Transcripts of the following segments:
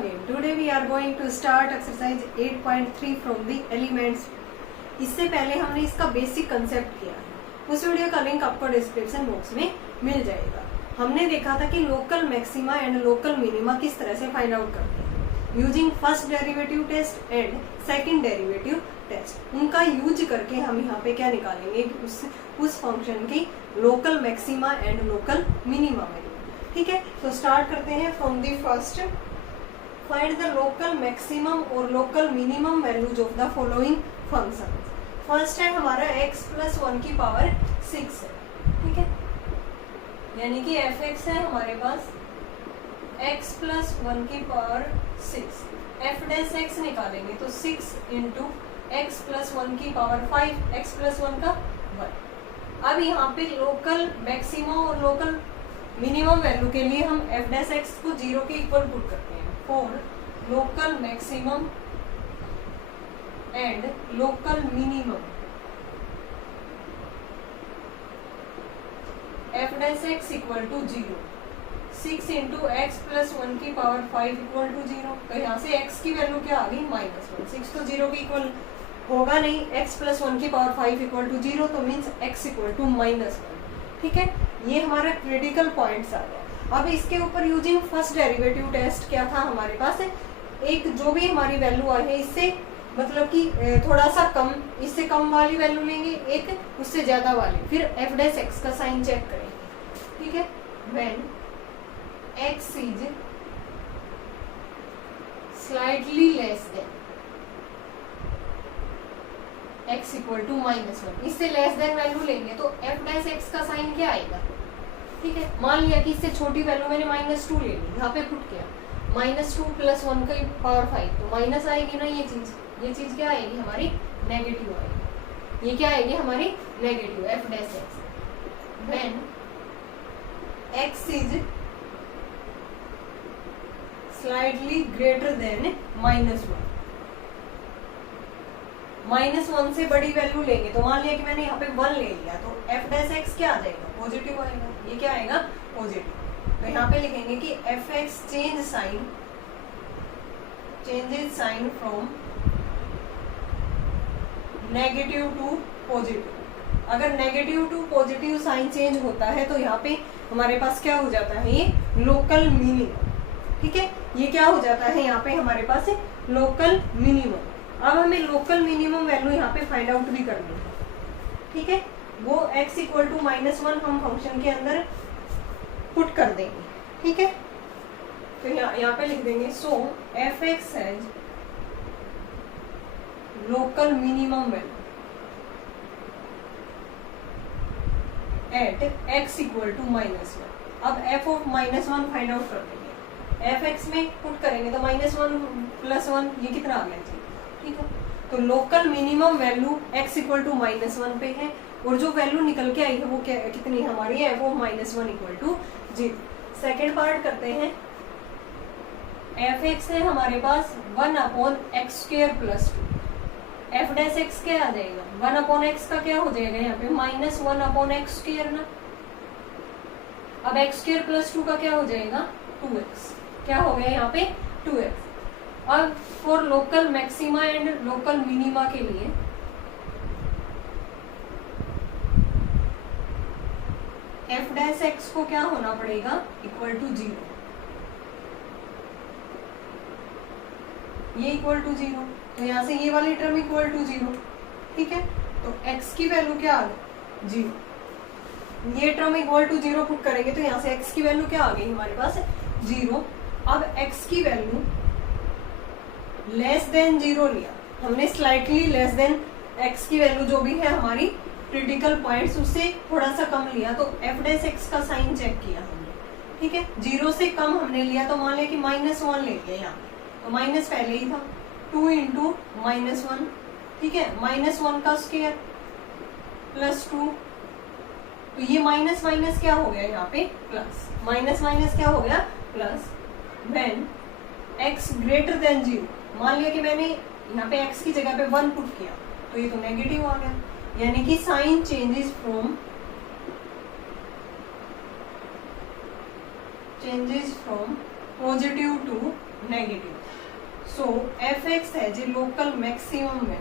again. Today we are going to start exercise 8.3 from the elements. इससे पहले हमने इसका बेसिक कंसेप्ट किया है, उस वीडियो का लिंक आपको डिस्क्रिप्शन बॉक्स में मिल जाएगा। हमने देखा था कि local maxima and local minima किस तरह से फाइंड आउट करते हैं using first derivative test and second derivative test. उनका यूज करके हम यहाँ पे क्या निकालेंगे, उस फंक्शन की local maxima and local minima value. ठीक है, तो स्टार्ट करते हैं from the first. Find the local maximum और local minimum values of the following function. First है हमारा x प्लस 1 की पावर 6 है। ठीक है, यानी कि f(x) है हमारे पास x प्लस 1 की पावर 6। f(x) निकालेंगे तो 6 इंटू x प्लस 1 की पावर 5, x प्लस 1 का 1। अब यहाँ पे लोकल मैक्सिमम और लोकल मिनिमम वैल्यू के लिए हम f(x) को 0 के इक्वल पुट करते हैं। For local maximum and local minimum f(x) equal to 0, 6 into x plus 1 की पावर 5 इक्वल टू 0। तो यहाँ से x की वैल्यू क्या आ गई, -1। 6 तो 0 के इक्वल होगा नहीं, x प्लस 1 की पावर 5 इक्वल टू 0, तो मीन्स x इक्वल टू -1। ठीक है, ये हमारा क्रिटिकल पॉइंट्स आ गया। अब इसके ऊपर यूजिंग फर्स्ट डेरिवेटिव टेस्ट क्या था हमारे पास, एक जो भी हमारी वैल्यू आई है इससे मतलब कि थोड़ा सा कम, इससे कम वाली वैल्यू लेंगे, एक उससे ज्यादा वाली, फिर f(x) का साइन चेक करेंगे। ठीक है, when x is slightly less than x equal to -1, इससे लेस देन वैल्यू लेंगे तो f(x) का साइन क्या आएगा। ठीक है, मान लिया कि इससे छोटी वैल्यू मैंने -2 ले ली, यहाँ पे पुट किया -2 प्लस 1 की पावर 5, तो माइनस आएगी ना, ये चीज क्या आएगी हमारी, नेगेटिव आएगी। ये क्या आएगी हमारी negative f(x) when x is slightly greater then -1 से बड़ी वैल्यू लेंगे। तो मान लिया कि मैंने यहाँ पे 1 ले लिया, तो f(x) क्या आ जाएगा, पॉजिटिव आएगा। ये क्या आएगा, पॉजिटिव। तो यहाँ पे लिखेंगे कि f(x) changes sign from negative to positive. अगर negative to positive sign change होता है तो यहाँ पे हमारे पास क्या हो जाता है, ये लोकल मिनिमम। ठीक है, ये क्या हो जाता है यहाँ पे हमारे पास लोकल मिनिमम। अब हमें लोकल मिनिमम वैल्यू यहाँ पे फाइंड आउट भी करनी है। ठीक है, वो x इक्वल टू -1 हम फंक्शन के अंदर पुट कर देंगे। ठीक है, तो यहाँ पे लिख देंगे so f(x) has local minimum value at x equal to -1। अब f ऑफ -1 फाइंड आउट कर देंगे, f(x) में पुट करेंगे तो -1 प्लस 1 ये कितना आ गया। ठीक है, तो local minimum value x equal to -1 पे है, और जो वैल्यू निकल के आई है वो क्या कितनी हमारी है, वो -1 इक्वल टू 0। सेकेंड पार्ट करते हैं, f(x) है हमारे पास 1/x² प्लस 2। f(x) क्या आ जाएगा, 1/x का क्या हो जाएगा यहाँ पे -1/x² ना। अब x² प्लस 2 का क्या हो जाएगा, 2x। क्या हो गया यहाँ पे 2x। अब for local maxima and local minima के लिए f(x) को क्या होना पड़ेगा, इक्वल टू 0। ये इक्वल टू 0, तो यहाँ से ये वाली टर्म इक्वल टू 0। ठीक है, तो x की वैल्यू क्या आ गई, 0। ये टर्म इक्वल टू 0 पुट करेंगे तो यहाँ से x की वैल्यू क्या आ गई हमारे पास, 0। अब x की वैल्यू लेस देन 0 लिया हमने, स्लाइटली लेस देन x की वैल्यू जो भी है हमारी क्रिटिकल पॉइंट्स, उससे थोड़ा सा कम लिया, तो f(x) का साइन चेक किया हमने। ठीक है, 0 से कम हमने लिया, तो मान लिया कि -1 ले लिया यहाँ, तो माइनस पहले ही था, 2 इंटू -1। ठीक है, -1 का स्क्वायर प्लस 2, तो ये माइनस माइनस क्या हो गया यहाँ पे प्लस, माइनस माइनस क्या हो गया plus. When x greater then 0, मान लिया कि मैंने यहाँ पे x की जगह पे 1 पुट किया, तो ये तो नेगेटिव आ गया, यानी कि sign changes from positive to negative. So f x है जी लोकल मैक्सिमम में,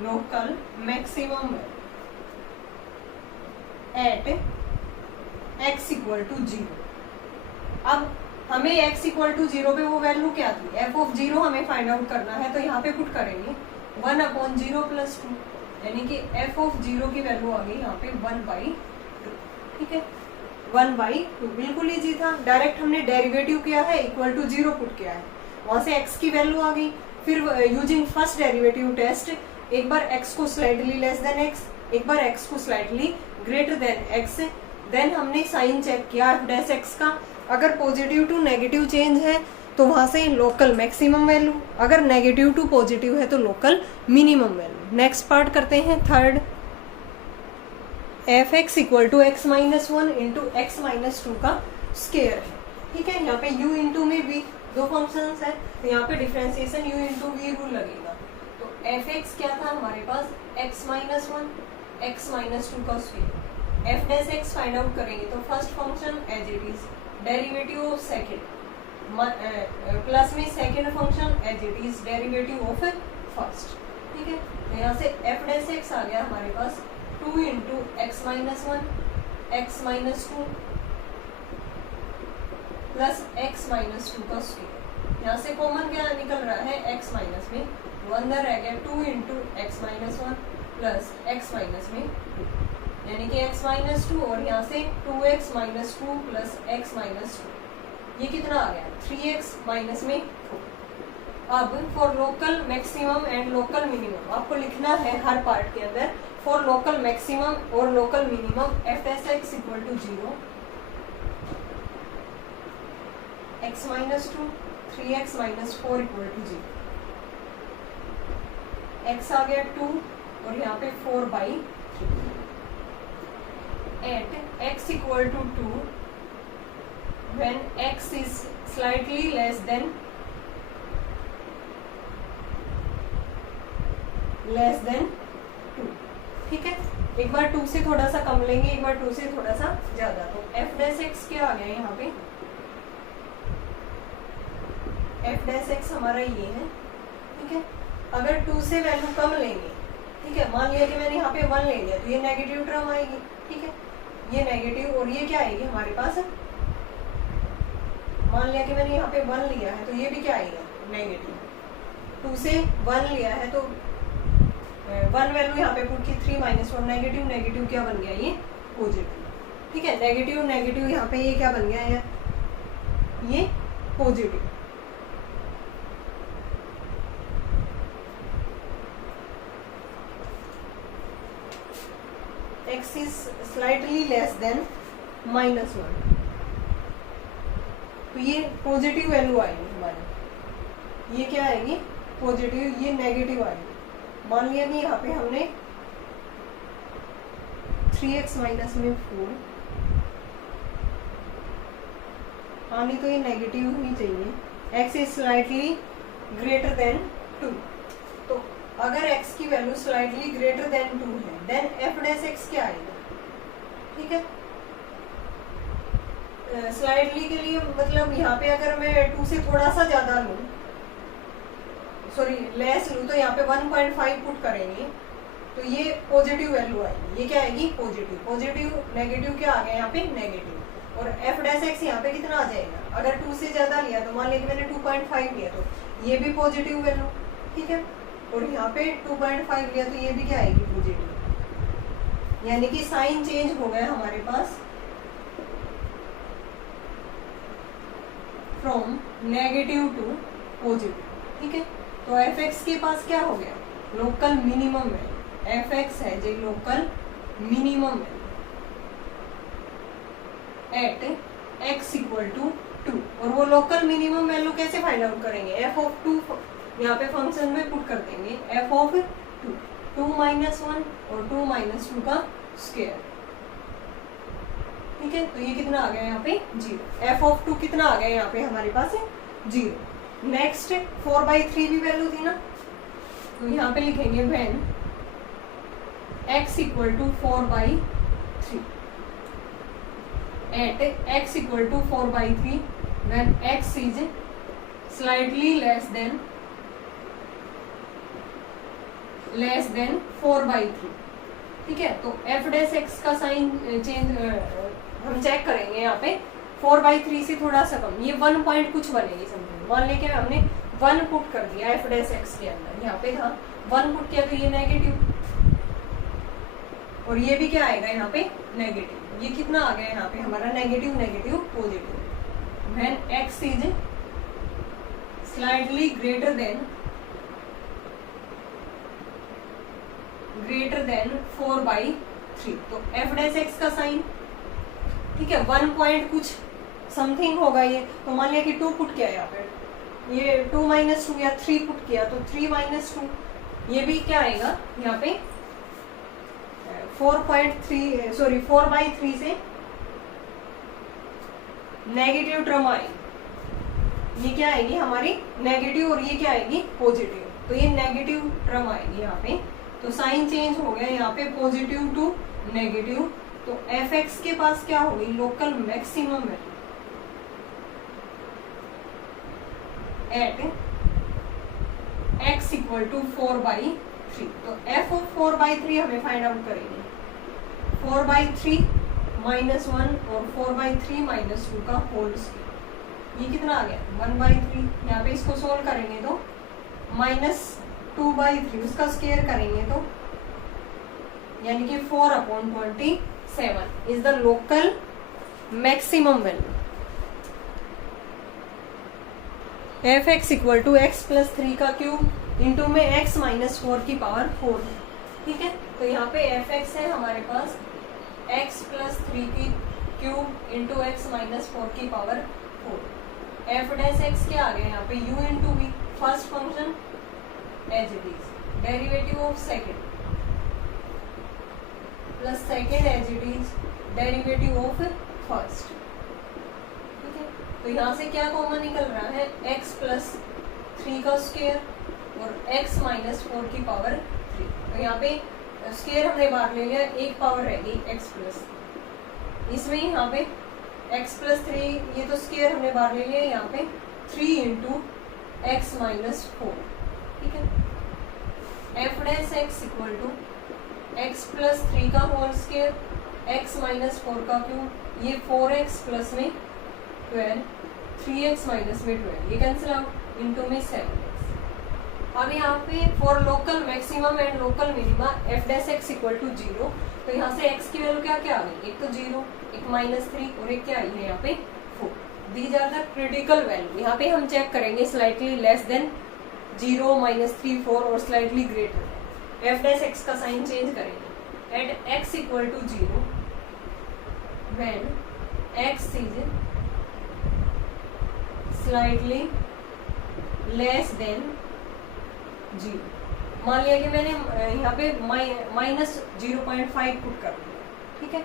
लोकल मैक्सिमम में एट x इक्वल टू 0। अब हमें x इक्वल टू 0 पे वो वैल्यू क्या थी, f ऑफ 0 हमें फाइंड आउट करना है, तो यहाँ पे पुट करेंगे 1/0 + 2, यानी कि f ऑफ 0 की वैल्यू आ गई यहाँ पे 1/2। ठीक है, 1/2 बिल्कुल इजी था, डायरेक्ट हमने डेरिवेटिव किया है, इक्वल टू 0 पुट किया है, वहां से x की वैल्यू आ गई। फिर यूजिंग फर्स्ट डेरिवेटिव टेस्ट, एक बार x को स्लाइटली लेस देन x, एक बार x को slightly greater than x, then हमने साइन चेक किया f डैश x का, अगर पॉजिटिव टू नेगेटिव चेंज है तो वहां से लोकल मैक्सिमम वैल्यू, अगर नेगेटिव टू पॉजिटिव है तो local minimum value. Next part करते हैं third, f x equal to x - 1 into x - 2 का स्केयर है। ठीक है, यहाँ पे u इंटू में v दो फंक्शंस है, तो यहाँ पे differentiation u into v rule लगेगा। तो एफ एक्स क्या था हमारे पास, x - 1 x - 2 का square, f dash x find out करेंगे तो first function as it is, derivative of second plus में second function as it is derivative of first. ठीक है, तो यहाँ से एफ डैश एक्स आ गया हमारे पास 2 into x - 1 x - 2 plus x - 2 का स्क्वायर। यहाँ से कॉमन क्या निकल रहा है, x माइनस में 1 रह गया, 2 into x - 1 plus x minus में, यानी कि x - 2 और यहाँ से 2x - 2 प्लस x - 2, ये कितना आ गया 3x माइनस में 4। अब for local maximum and local minimum आपको लिखना है हर पार्ट के अंदर, फॉर लोकल मैक्सिमम और local minimum f s x equal to 0, x - 2 3x - 4 equal to 0, x आ गया 2 और यहाँ पे 4/3 at x equal to 2 when x is slightly less than 2। ठीक है, एक बार 2 से थोड़ा सा कम लेंगे, एक बार 2 से थोड़ा सा ज्यादा, तो f डैश x क्या आ गया यहाँ पे, f डैश x हमारा ये है। ठीक है, अगर 2 से वैल्यू कम लेंगे, ठीक है, मान लिया कि मैंने यहाँ पे 1 ले लिया तो ये नेगेटिव टर्म आएगी। ठीक है, ये नेगेटिव और ये क्या आएगी हमारे पास, मान लिया कि मैंने यहाँ पे 1 लिया है तो ये भी क्या आएगा नेगेटिव। 2 से 1 लिया है तो 1 वैल्यू यहाँ पे पुट की 3 - 1, नेगेटिव नेगेटिव क्या बन गया ये पॉजिटिव। ठीक है, नेगेटिव नेगेटिव यहाँ पे ये क्या बन गया है, ये positive. x is slightly less than -1, तो ये पॉजिटिव वैल्यू आएगी हमारी, ये क्या आएगी पॉजिटिव, ये नेगेटिव आएगी। मान लिया कि यहाँ पे हमने 3x माइनस में 4 आनी, तो ये नेगेटिव ही चाहिए। x is slightly greater then 2, तो अगर x की वैल्यू स्लाइटली ग्रेटर देन 2 है देन f डैश x क्या आएगा। ठीक है, स्लाइडली के लिए मतलब यहाँ पे अगर मैं 2 से थोड़ा सा ज्यादा लूँ, सॉरी लेस लूँ, तो यहाँ पे 1.5 पुट करेंगे तो ये पॉजिटिव वैल्यू आएगी। ये क्या आएगी पॉजिटिव, पॉजिटिव नेगेटिव क्या आ गया यहाँ पे नेगेटिव, और एफ डैश एक्स यहाँ पे कितना आ जाएगा, अगर 2 से ज्यादा लिया तो मान लीजिए मैंने 2.5 लिया तो ये भी पॉजिटिव वैल्यू। ठीक है, और यहाँ पे 2.5 लिया तो ये भी क्या आएगी पॉजिटिव, यानी कि साइन चेंज हो गया हमारे पास फ्रॉम नेगेटिव टू पॉजिटिव। ठीक है, तो एफ एक्स के पास क्या हो गया लोकल मिनिमम है, एफ एक्स है जो लोकल मिनिमम है एट एक्स इक्वल टू 2, और वो लोकल मिनिमम वैल्यू कैसे फाइंड आउट करेंगे, एफ ऑफ 2 यहाँ पे फंक्शन में पुट कर देंगे, एफ ऑफ 2 - 1 और 2 - 2 का स्क्वायर। ठीक है, तो ये कितना आ गया यहाँ पे 0, एफ ऑफ 2 कितना आ गया यहाँ पे हमारे पास 0। नेक्स्ट 4/3 भी वैल्यू थी ना, तो यहाँ पे लिखेंगे when x equal to 4/3 at x equal to 4/3 when x is slightly less than 4/3। ठीक है, तो एफ डैश एक्स का साइन चेंज हम चेक करेंगे यहाँ पे 4/3 से थोड़ा सा कम, ये 1 पॉइंट कुछ बनेगी समथिंग। मान लेके हमने 1 पुट कर दिया एफ डैश एक्स के अंदर, यहाँ पे था 1 पुट किया तो ये नेगेटिव, और ये भी क्या आएगा यहाँ पे नेगेटिव। ये कितना आ गया यहाँ पे हमारा negative negative positive. When x is slightly greater then 4/3, तो एफ डैश एक्स का साइन, ठीक है 1 पॉइंट कुछ समथिंग होगा ये, तो मान लिया कि 2 पुट किया यहाँ पे, ये 2 - 2 या 3 पुट किया तो 3 - 2, ये भी क्या आएगा यहाँ पे 4/3 से नेगेटिव टर्म आएगी, ये क्या आएगी हमारी नेगेटिव, और ये क्या आएगी पॉजिटिव, तो ये नेगेटिव टर्म आएगी यहाँ पे। तो साइन चेंज हो गया यहाँ पे पॉजिटिव टू नेगेटिव, तो एफ एक्स के पास क्या होगी local maximum value at x equal to 4/3। तो f ऑफ 4/3 हमें फाइंड आउट करेंगे, 4/3 -1 और 4/3 -2 का होल स्क्वायर, ये कितना आ गया 1/3। यहाँ पे इसको सोल्व करेंगे तो -2/3 उसका स्क्वायर करेंगे तो यानी कि 4/27 is the local maximum value. F x equal to x plus 3 का क्यूब इंटू में x - 4 की पावर 4 है। ठीक है, तो यहाँ पे एफ एक्स है हमारे पास x प्लस 3 की क्यूब इंटू x - 4 की पावर 4। एफ डैश एक्स क्या आ गया यहाँ पे u into v, first function as it is, derivative of second plus second as it is derivative of first. ठीक है, तो यहाँ से क्या कॉमन निकल रहा है x प्लस 3 का स्क्वायर और x - 4 की पावर 3। तो यहाँ पे स्क्वायर हमने बाहर ले लिया, एक पावर रहेगी x प्लस, इसमें यहाँ पे x प्लस 3 ये तो स्क्वायर हमने बाहर ले लिया, यहाँ पे 3 इंटू x - 4। ठीक है, f dash x equal to x plus 3 का होल स्क्वायर x - 4 का क्यूब, ये 4x प्लस में 12, 3x माइनस में 12, ये कैंसिल आउट इंटू में 7x। अब यहाँ पे for local maximum and local minima f dash x equal to 0, तो यहाँ से x की वैल्यू क्या क्या आ गई, एक तो 0, एक -3 और एक क्या आई है यहाँ पे 4। These are the critical value. यहाँ पे हम चेक करेंगे स्लाइटली लेस देन 0, -3, 4 और slightly greater. F dash x का साइन चेंज करेंगे at x equal to 0 when x is slightly less than 0। मान लिया कि मैंने यहाँ पे -0.5 पुट कर दिया। ठीक है,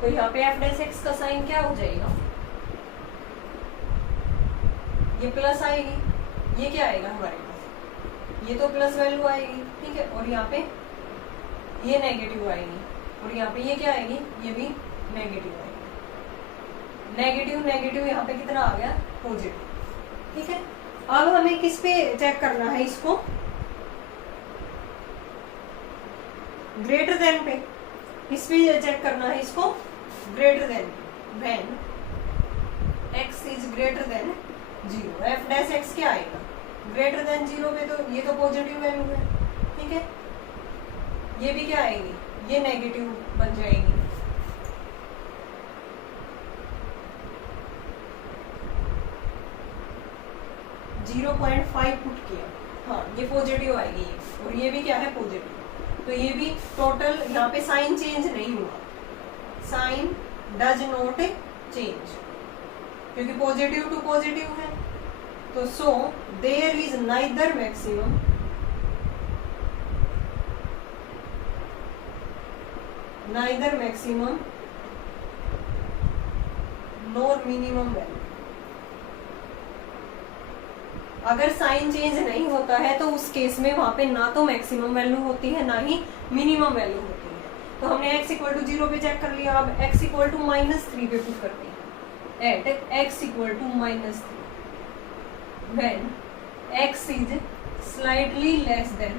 तो यहाँ पे एफ डैश एक्स का साइन क्या हो जाएगा, ये प्लस आएगी, ये क्या आएगा हमारे पास, ये तो प्लस वैल्यू आएगी। ठीक है, और यहाँ पे ये नेगेटिव आएगी, और यहाँ पे ये क्या आएगी, ये भी नेगेटिव आएगी। नेगेटिव नेगेटिव यहाँ पे कितना आ गया पॉजिटिव। ठीक है, अब हमें किस पे चेक करना है इसको, ग्रेटर देन पे, किस पे चेक करना है इसको, greater than, when x is greater than 0। F dash x क्या आएगा ग्रेटर देन 0 पे, तो ये तो पॉजिटिव वैल्यू है। ठीक है, ये भी क्या आएगी, ये नेगेटिव बन जाएगी। जीरो 0.5 पुट किया, हाँ ये पॉजिटिव आएगी, और ये भी क्या है पॉजिटिव, तो ये भी टोटल यहाँ पे साइन चेंज नहीं हुआ, साइन डज नॉट चेंज, क्योंकि पॉजिटिव टू पॉजिटिव है। तो so there is neither maximum nor minimum value. अगर साइन चेंज नहीं होता है तो उस केस में वहां पे ना तो मैक्सिमम वैल्यू होती है ना ही मिनिमम वैल्यू होती है। तो हमने x इक्वल टू 0 पे चेक कर लिया, अब x इक्वल टू -3 पे पुट करते हैं at x equal to -3 when x is slightly less than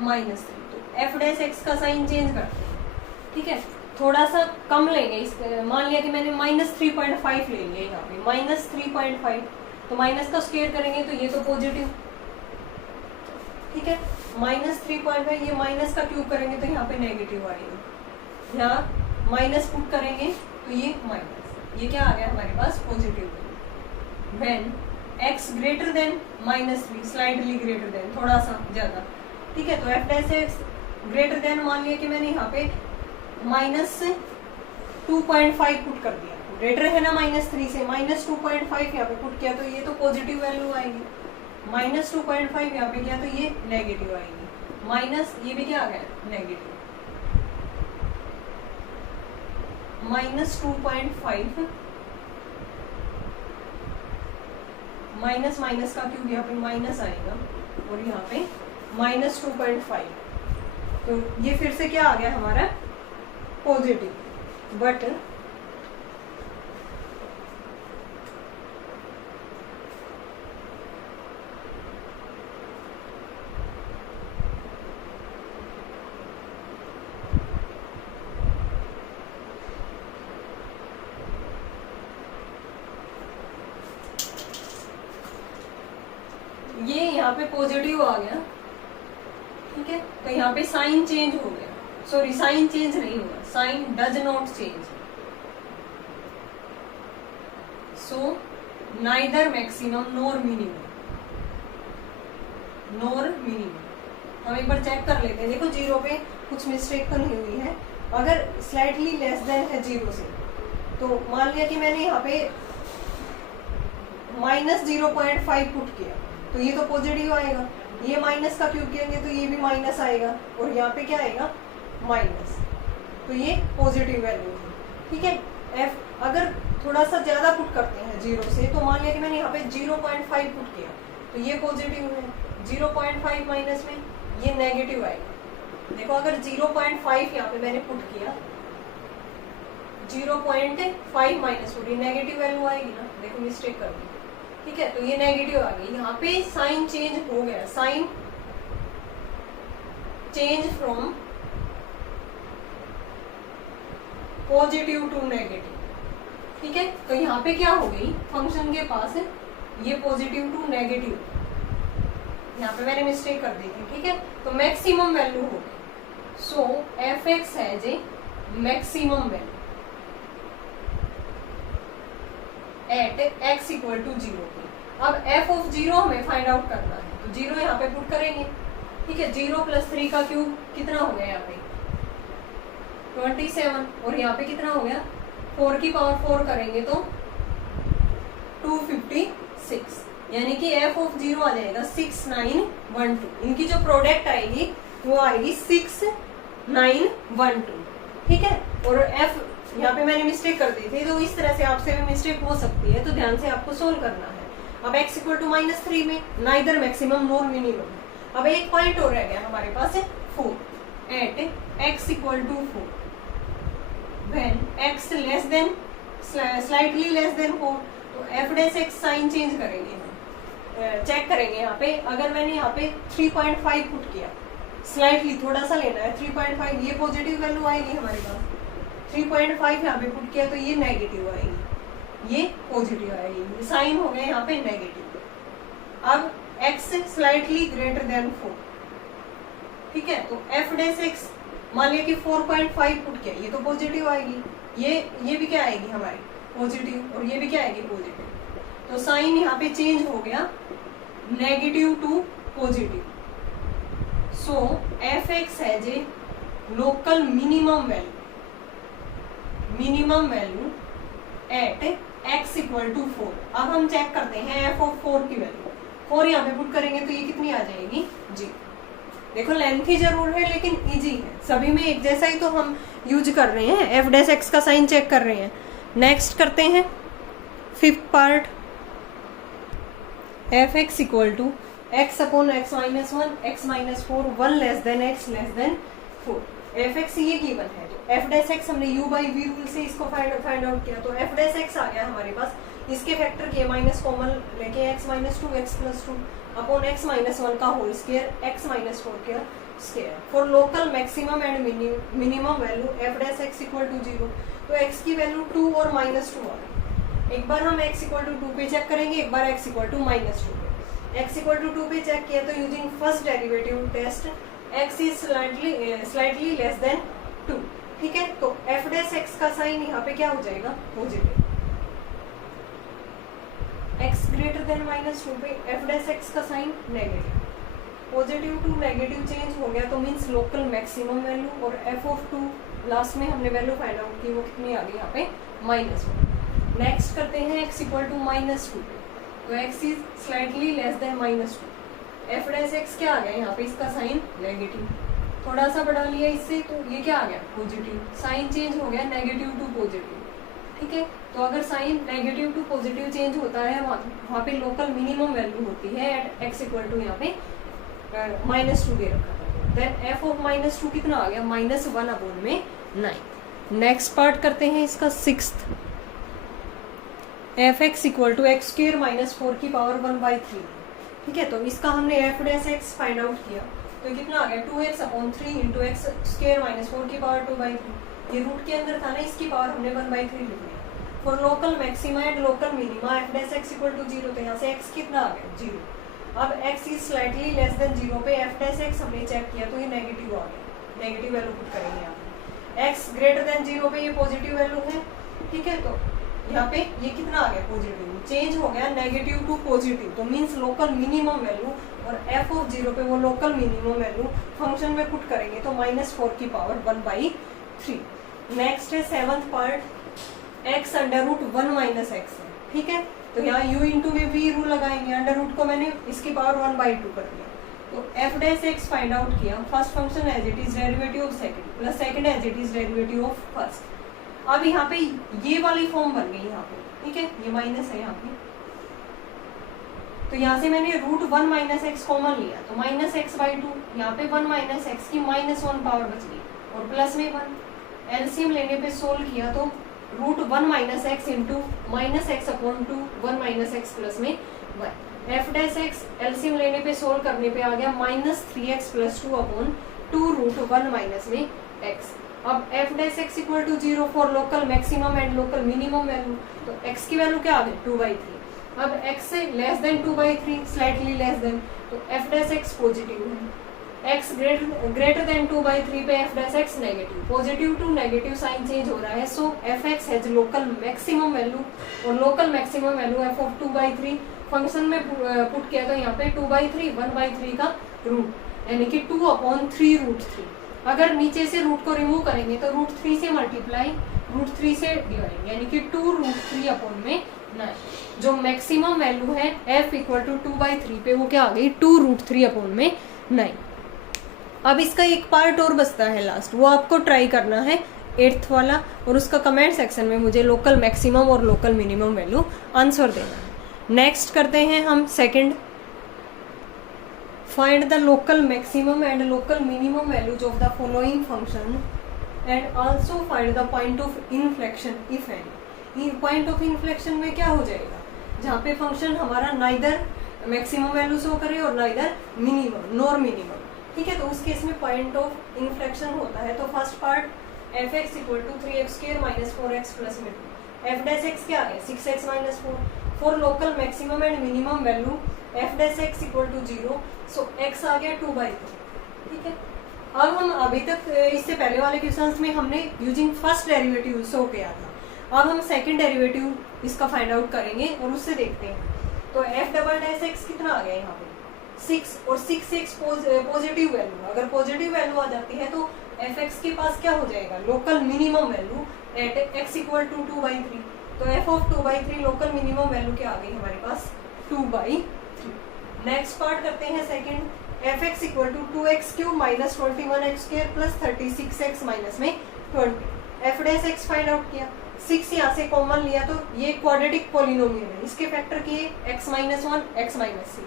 -3। तो f डैश x का साइन चेंज करते हैं, ठीक है, थोड़ा सा कम लेंगे। इस मान लिया कि मैंने -3.5 ले लिया यहाँ पे, -3.5, तो माइनस का स्क्वायर करेंगे तो ये तो पॉजिटिव, ठीक है, -3.5, ये माइनस का क्यूब करेंगे तो यहाँ पे नेगेटिव आएगा, यहाँ माइनस पुट करेंगे तो ये माइनस, ये क्या आ गया हमारे पास positive. When x greater than -3, slightly greater than, थोड़ा सा ज्यादा, ठीक है, तो f dash x greater than, मान लिया कि मैंने यहाँ पे -2.5 पुट कर दिया, ग्रेटर है ना -3 से, -2.5 यहाँ पे पुट किया तो ये तो पॉजिटिव वैल्यू आएगी, -2.5 यहाँ पे किया तो ये नेगेटिव आएगी, माइनस ये भी क्या आ गया नेगेटिव, -2.5 माइनस माइनस का क्यूब यहाँ पे माइनस आएगा और यहाँ पे -2.5, तो ये फिर से क्या आ गया हमारा पॉजिटिव। बट ये यहाँ पे पॉजिटिव आ गया, ठीक है, तो यहाँ पे साइन चेंज हो गया, सॉरी साइन चेंज नहीं हुआ, sign does not change, so neither maximum nor minimum, हम एक बार चेक कर लेते हैं। देखो जीरो पे कुछ मिस्टेक तो नहीं हुई है, अगर स्लाइटली लेस देन है जीरो से, तो मान लिया कि मैंने यहाँ पे -0.5 पुट किया तो ये तो पॉजिटिव आएगा, ये माइनस का क्यूब करेंगे तो ये भी माइनस आएगा और यहाँ पे क्या आएगा माइनस, तो ये पॉजिटिव वैल्यू है, ठीक है। f अगर थोड़ा सा ज्यादा पुट करते हैं जीरो से, तो मान लिया कि मैंने यहाँ पे 0.5 पुट किया तो ये पॉजिटिव है, 0.5 माइनस में ये नेगेटिव आएगा। देखो अगर 0.5 यहाँ पे मैंने पुट किया, 0.5 माइनस पुट, ये नेगेटिव वैल्यू आएगी ना, देखो मिस्टेक कर दी, ठीक है, तो ये नेगेटिव आ गई, यहाँ पे साइन चेंज हो गया, sign change from positive to negative, ठीक है, तो यहाँ पे क्या हो गई फंक्शन के पास ये पॉजिटिव टू नेगेटिव, यहाँ पे मैंने मिस्टेक कर दी थी, ठीक है, तो मैक्सिमम वैल्यू हो गई, सो एफ एक्स है जे maximum value at x equal to 0 पे। अब f ऑफ 0 हमें फाइंड आउट करना है, तो 0 यहाँ पे पुट करेंगे, ठीक है, 0 + 3 का क्यूब कितना हो गया यहाँ पे 27, और यहाँ पे कितना हो गया 4 की पावर 4 करेंगे तो 256, यानी कि f ऑफ 0 आ जाएगा 6912, इनकी जो प्रोडक्ट आएगी वो आएगी 6912, ठीक है, और f यहाँ पे मैंने मिस्टेक कर दी थी, तो इस तरह से आपसे भी मिस्टेक हो सकती है, तो ध्यान से आपको सोल्व करना है। अब x इक्वल टू -3 में नाइदर मैक्सिमम नोर मिनिमम है। अब एक पॉइंट और रह गया हमारे पास है 4 at x equal to 4 when x less than slightly less than 4, तो f dash x sign change करेंगे, हम चेक करेंगे यहाँ पे, अगर मैंने यहाँ पे 3.5 पुट किया, स्लाइटली थोड़ा सा लेना है 3.5, ये पॉजिटिव वैल्यू आएगी हमारे पास, 3.5 यहाँ पे पुट किया तो ये नेगेटिव आएगी, ये पॉजिटिव आएगी, साइन हो गया यहाँ पे नेगेटिव। अब x स्लाइटली ग्रेटर देन 4, ठीक है, तो f डैश x मान लिया कि 4.5 पुट किया, ये तो पॉजिटिव आएगी, ये भी क्या आएगी हमारी पॉजिटिव, और ये भी क्या आएगी पॉजिटिव, तो साइन यहाँ पे चेंज हो गया negative to positive, so f x है जे local minimum value at x equal to 4। अब हम चेक करते हैं f ऑफ 4 की वैल्यू, 4 यहाँ पे पुट करेंगे तो ये कितनी आ जाएगी जी। देखो लेंथी जरूर है लेकिन इजी है, सभी में एक जैसा ही तो हम यूज कर रहे हैं, f डैश x का साइन चेक कर रहे हैं। नेक्स्ट करते हैं 5th part, f x equal to x upon x minus 1, x minus 4, 1 less than x less than 4। F x ये गिवन है, तो एफ डैश एक्स हमने यू बाई वी रूल से इसको फाइंड आउट किया, तो एफ डैश एक्स आ गया हमारे पास, इसके फैक्टर किए माइनस कॉमन लेके x minus two x plus two upon x minus one का whole square x minus four का square for local maximum and minimum value f dash x equal to 0। तो x की value 2 और minus 2 आ गई। एक बार हम x equal to 2 पे check करेंगे, एक बार एक्स इक्वल टू माइनस 2 पे। एक्स इक्वल टू 2 पे चेक किया तो using first derivative test x is slightly less than 2, ठीक है। तो एफ डैश एक्स का साइन यहाँ पे क्या हो जाएगा, positive. X greater than minus 2 पे एफ डैश एक्स का sign negative, positive to negative change हो गया, तो मीन्स लोकल मैक्सिमम वैल्यू। और एफ ऑफ 2 लास्ट में हमने वैल्यू फाइंड आउट की, वो कितनी आ गई यहाँ पे -1। नेक्स्ट करते हैं एक्स इक्वल टू -2 पे, तो x is slightly less than -2, f dash x क्या आ गया यहाँ पे, इसका साइन नेगेटिव, थोड़ा सा बढ़ा लिया इससे, तो ये क्या आ गया पॉजिटिव, साइन चेंज हो गया नेगेटिव टू पॉजिटिव, ठीक है। तो अगर sign negative to positive change होता है वहाँ पे लोकल मिनिमम वैल्यू होती है एट एक्स इक्वल टू यहाँ पे -2 दे रखा था, देन एफ ऑफ -2 कितना आ गया -1 अपॉन में 9। नेक्स्ट पार्ट करते हैं इसका 6th, f x equal to x square minus 4 की पावर 1/3, ठीक है। तो इसका हमने f dash x find out किया, तो कितना आ गया 2x upon 3 into x square minus 4 की पावर 2/3, ये रूट के अंदर था ना, इसकी पावर हमने 1/3 लिख लिया। For local maxima and local minima f dash x equal to 0, तो यहाँ से x कितना आ गया 0। अब x is slightly less than 0 पे एफ डैश एक्स हमने चेक किया तो ये नेगेटिव आ गया, नेगेटिव वैल्यू पुट करेंगे यहाँ पे। x ग्रेटर देन 0 पे ये पॉजिटिव वैल्यू है, ठीक है। तो यहाँ पे ये कितना आ गया पॉजिटिव, चेंज हो गया नेगेटिव टू पॉजिटिव, तो मीन्स लोकल मिनिमम वैल्यू, और एफ ऑफ 0 पे वो लोकल मिनिमम वैल्यू फंक्शन में पुट करेंगे तो -4 की पावर 1/3। नेक्स्ट है 7th part, x under root 1 minus x है, ठीक है। तो यहाँ u इंटू वी रूल लगाएंगे, अंडर रूट को मैंने इसकी पावर 1/2 कर दिया, तो f dash x find out किया, first function as it is derivative of second plus second as it is derivative of first. अब यहाँ पे ये वाली फॉर्म बन गई यहाँ पे, ठीक है, ये माइनस है यहाँ पे, तो यहाँ से मैंने रूट 1 माइनस एक्स कॉमन लिया, तो -x/2, यहाँ पे 1 माइनस एक्स की -1 पावर बच गई और प्लस में 1, एलसीएम लेने पे सोल्व किया तो root 1 minus x into -x upon 2 1 minus x plus में 1, एफ डैश एक्स एलसीएम लेने पे सोल्व करने पे आ गया -3x plus 2 upon 2 root 1 minus में x। अब f dash x equal to 0 for local maximum and local minimum value, तो x की वैल्यू क्या आ गई 2/3। अब x से less than 2/3, slightly less than, तो एफ डैश एक्स पॉजिटिव है, x ग्रेटर देन 2/3 पे f dash x negative, positive to negative sign change हो रहा है, so f x has local maximum value, और local maximum value F of 2/3 function में put किया तो यहाँ पे 2/3 1/3 का रूट, यानी कि 2 अपॉन 3 रूट 3। अगर नीचे से रूट को रिमूव करेंगे तो रूट 3 से मल्टीप्लाई रूट 3 से डिवाइड, यानी कि 2 रूट 3 अपॉन में 9। जो मैक्सिमम वैल्यू है f इक्वल टू 2/3 पे वो क्या आ गई 2 रूट 3 अपॉन में 9। अब इसका एक पार्ट और बचता है लास्ट, वो आपको ट्राई करना है 8th वाला, और उसका कमेंट सेक्शन में मुझे लोकल मैक्सिमम और लोकल मिनिमम वैल्यू आंसर देना है। नेक्स्ट करते हैं हम second, find the local maximum and local minimum values of the following function and also find the point of inflection if any। point of inflection में क्या हो जाएगा, जहाँ पे फंक्शन हमारा नाइदर मैक्सिमम वैल्यू शो करे और नाइदर मिनिमम नॉर मिनिमम, ठीक है। तो उस केस में पॉइंट ऑफ इन्फ्लेक्शन होता है। तो first part f x equal to 3x² minus 4x plus में 2, एफ डैश एक्स क्या है 6x minus 4, for local maximum and minimum value f dash x equal to 0, so x आ गया 2/3, ठीक है। अब हम अभी तक इससे पहले वाले क्वेश्चंस में हमने यूजिंग फर्स्ट डेरिवेटिव शो किया था, अब हम सेकंड डेरिवेटिव इसका फाइंड आउट करेंगे और उससे देखते हैं। तो एफ डबल डैश एक्स कितना आ गया यहाँ पे 6, और 6x पॉजिटिव वैल्यू, अगर पॉजिटिव वैल्यू आ जाती है तो एफ एक्स के पास क्या हो जाएगा local minimum value at x equal to 2/3, तो f of 2/3 local minimum value क्या आ गई हमारे पास 2/3। नेक्स्ट पार्ट करते हैं second, f x equal to 2x³ minus 21x² plus 36x minus में 20, f dash x find out किया, 6 यहाँ से कॉमन लिया तो ये क्वाड्रेटिक पॉलिनोमियल है, इसके फैक्टर किए x minus 1 x minus 6,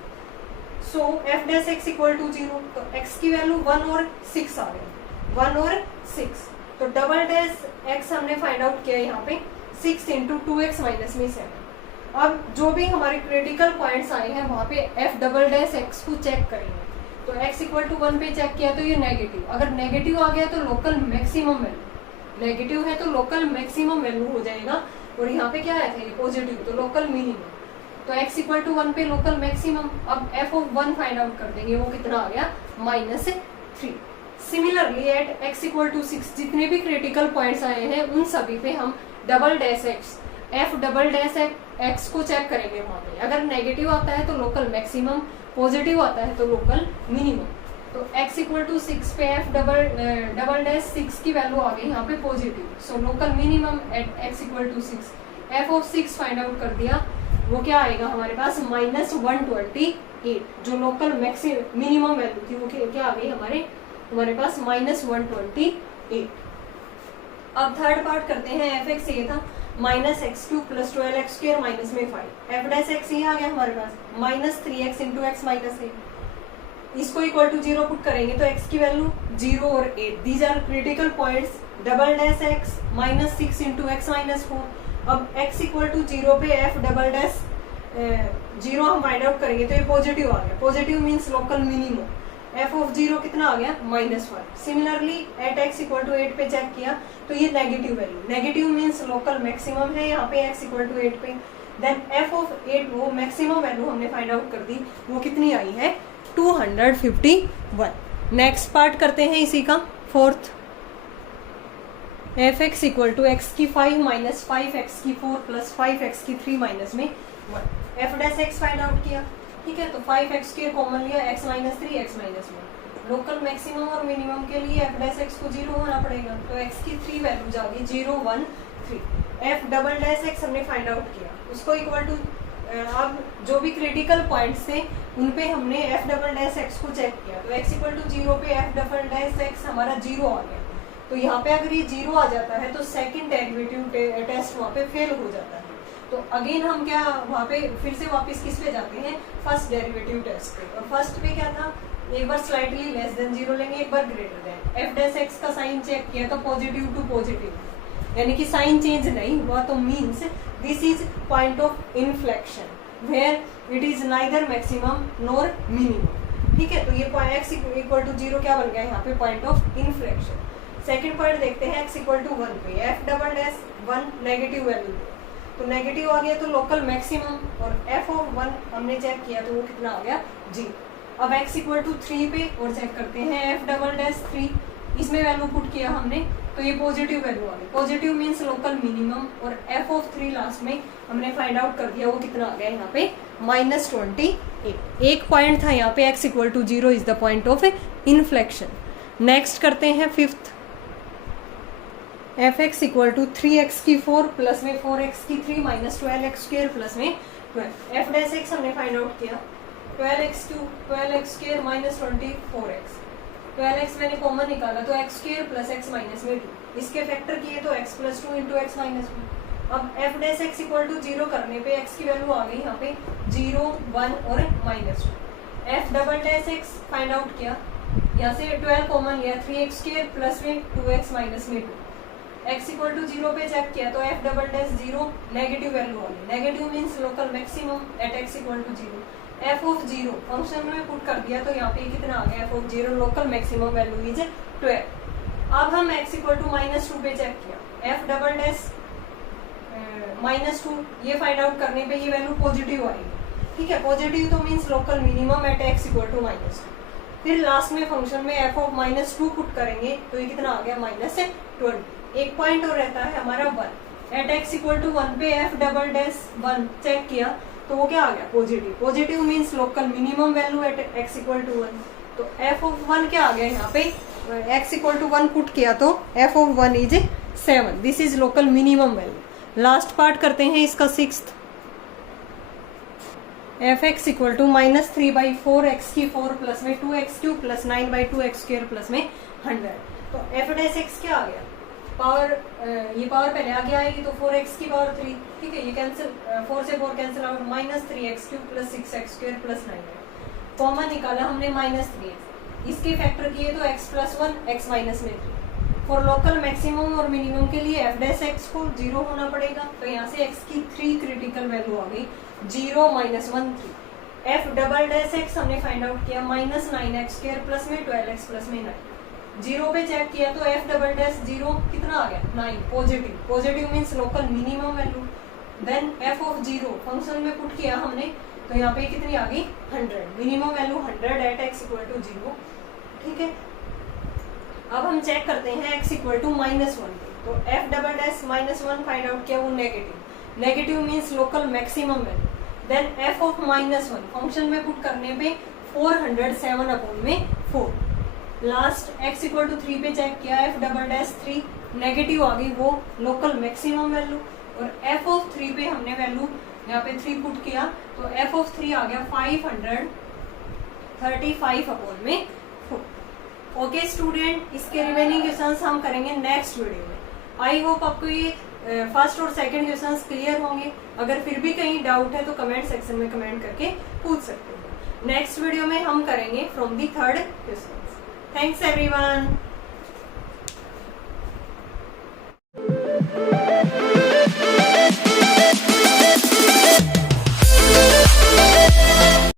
so f dash x equal to 0, तो x की वैल्यू 1 और 6 आ गई, 1 और 6। तो डबल डैश x हमने फाइंड आउट किया यहाँ पे 6 इंटू 2x माइनस में 7। अब जो भी हमारे क्रिटिकल पॉइंट्स आए हैं वहाँ पे f डबल डैश x को चेक करेंगे। तो x इक्वल टू 1 पे चेक किया तो ये नेगेटिव, अगर नेगेटिव आ गया तो लोकल मैक्सिमम वैल्यू, नेगेटिव है तो लोकल मैक्सिमम वैल्यू हो जाएगा। और यहाँ पे क्या आया था ये पॉजिटिव, तो लोकल मिनिमम। तो x इक्वल टू 1 पे लोकल मैक्सिमम। अब f ऑफ 1 फाइंड आउट कर देंगे, वो कितना आ गया -3। Similarly at x equal to 6 जितने भी क्रिटिकल पॉइंट्स आए हैं उन सभी पे हम double dash f double dash x को चेक करेंगे वहाँ पे। अगर नेगेटिव आता है तो लोकल मैक्सिमम, पॉजिटिव आता है तो लोकल मिनिमम। तो x इक्वल टू 6 पे f डबल डैश 6 की वैल्यू आ गई यहाँ पे positive, so local minimum at x equal to 6। f of 6 find out कर दिया, वो क्या आएगा हमारे पास -128। जो लोकल मिनिमम वैल्यू थी वो क्या आ गई हमारे पास -128। अब थर्ड पार्ट करते हैं। f(x) ये था -x³ + 12x² माइनस में 5। f'(x) ये आ गया हमारे पास -3x इंटू x माइनस 8। इसको इक्वल टू 0 पुट करेंगे तो x की वैल्यू 0 और 8। These are critical points. Double dash x -6 into x minus 4। अब x इक्वल टू 0 पे f डबल डैश 0 हम फाइंड आउट करेंगे तो ये पॉजिटिव आ गया। Positive means local minimum. f of 0 कितना आ गया -1। Similarly at x equal to 8 पे चेक किया तो ये negative value, negative means local maximum है यहाँ पे x इक्वल टू 8 पे। देन f ऑफ 8 वो मैक्सिमम वैल्यू हमने फाइंड आउट कर दी, वो कितनी आई है 251। नेक्स्ट पार्ट करते हैं इसी का, fourth. f(x) equal to x की 5 माइनस 5x की 4 प्लस 5x की 3 माइनस में 1। f'(x) फाइंड आउट किया, ठीक है। तो 5x² कॉमन लिया, x minus 3 x minus 1। Local maximum और मिनिमम के लिए f'(x) को 0 होना पड़ेगा, तो x की 3 वैल्यूज आ गई 0 1 3। f डबल डैश x हमने फाइंड आउट किया, उसको इक्वल टू अब जो भी क्रिटिकल पॉइंट्स थे उन पे हमने f डबल डैश x को चेक किया। तो x इक्वल टू 0 पे f डबल डैश x हमारा 0 आ गया। तो यहाँ पे अगर ये 0 आ जाता है तो सेकंड डेरिवेटिव टेस्ट वहाँ पे फेल हो जाता है। तो अगेन हम क्या वहाँ पे फिर से वापस किस पे जाते हैं, फर्स्ट डेरिवेटिव टेस्ट पे। और फर्स्ट पे क्या था, एक बार स्लाइटली लेस देन 0 लेंगे, एक बार greater than. f dash x का साइन चेक किया तो पॉजिटिव टू पॉजिटिव, यानी कि साइन चेंज नहीं हुआ, तो means this is point of inflection where it is neither maximum nor minimum, ठीक है। तो ये x इक्वल टू 0 क्या बन गया यहाँ पे, point of inflection. Second point देखते हैं, x इक्वल टू 1 पे f double dash 1 negative value, तो नेगेटिव आ गया तो लोकल मैक्सिमम। और f ऑफ 1 हमने चेक किया तो वो कितना आ गया 0। अब x इक्वल टू 3 पे और चेक करते हैं, f डबल डैश 3, इसमें वैल्यू पुट किया हमने तो ये पॉजिटिव वैल्यू आ गई। Positive means local minimum. और f ऑफ 3 लास्ट में हमने फाइंड आउट कर दिया, वो कितना आ गया यहाँ पे -28। एक पॉइंट था यहाँ पे x equal to 0 is the point of inflection. Next करते हैं fifth. f(x) equal to 3x की 4 प्लस में 4x की 3 माइनस 12x² प्लस में 12। f डैश x हमने फाइंड आउट किया, 12x² माइनस 24x। 12x मैंने कॉमन निकाला तो x² प्लस x माइनस में 2, इसके फैक्टर किए तो x plus 2 into x minus 2। अब f dash x equal to 0 करने पे x की वैल्यू आ गई यहाँ पे 0 1 और -2। f double dash x find out किया, यहाँ से 12 कॉमन लिया, 3x² प्लस में 2x माइनस में 2। x इक्वल टू 0 पे चेक किया तो f double dash 0 negative value आ गई। Negative means local maximum at x equal to 0। f of 0 function में पुट कर दिया तो यहाँ पे कितना आ गया, f of 0 local maximum value is 12। अब हम x इक्वल टू -2 पे चेक किया, f डबल डैश -2, ये फाइंड आउट करने पे ये वैल्यू पॉजिटिव आएगी, ठीक है। पॉजिटिव तो means local minimum at x equal to -2। फिर लास्ट में फंक्शन में f ऑफ -2 पुट करेंगे तो ये कितना आ गया -20। एक पॉइंट और रहता है हमारा 1। एट x इक्वल टू 1 पे f डबल डैश 1 चेक किया तो वो क्या आ गया, positive. Positive means local minimum value at x equal to 1। तो f ऑफ 1 क्या आ गया यहाँ पे, x इक्वल टू 1 पुट किया तो f of 1 is 7। This is local minimum value. Last part करते हैं इसका, sixth. f(x) equal to -3/4x की 4 प्लस में 2x³ प्लस 9/2x² प्लस में 100। तो f डैश x क्या आ गया, पावर, ये पावर पहले आगे आएगी तो 4x की पावर 3, ठीक है। ये कैंसिल, 4 से 4 cancel out, -3x³ plus 6x² plus 9। Common निकाला हमने -3x। इसके फैक्टर किए तो x प्लस 1 x माइनस में 3। फॉर लोकल मैक्सिमम और मिनिमम के लिए f डैश x को 0 होना पड़ेगा, तो यहाँ से x की 3 क्रिटिकल वैल्यू आ गई, 0 minus 1 3। f double dash x हमने फाइंड आउट किया माइनस 9x स्क्वायर प्लस में 12x प्लस में 9। 0 पे चेक किया तो f डबल डैश 0 कितना आ गया 9, positive. Positive means local minimum value. Then f of 0 function में पुट किया हमने, तो यहाँ पे कितनी आ गई 100, minimum value 100 at x equal to 0। ठीक है, अब हम चेक करते हैं x इक्वल टू माइनस 1 पे, तो f double dash minus 1 find out किया, वो negative. Negative means local maximum value. Then f of minus 1 function में पुट करने पे 407 अपॉन में 4। लास्ट x इक्वल टू 3 पे चेक किया, f डबल डैश 3 नेगेटिव आ गई, वो लोकल मैक्सिमम वैल्यू। और f ऑफ 3 पे हमने वैल्यू यहाँ पे 3 पुट किया, तो f ऑफ 3 आ गया 535 अपॉन में 4। ओके स्टूडेंट, इसके रिमेनिंग क्वेश्चंस हम करेंगे नेक्स्ट वीडियो में। आई होप आपको ये फर्स्ट और सेकंड क्वेश्चंस क्लियर होंगे। अगर फिर भी कहीं डाउट है तो कमेंट सेक्शन में कमेंट करके पूछ सकते हो। नेक्स्ट वीडियो में हम करेंगे from the third questions. Thanks everyone.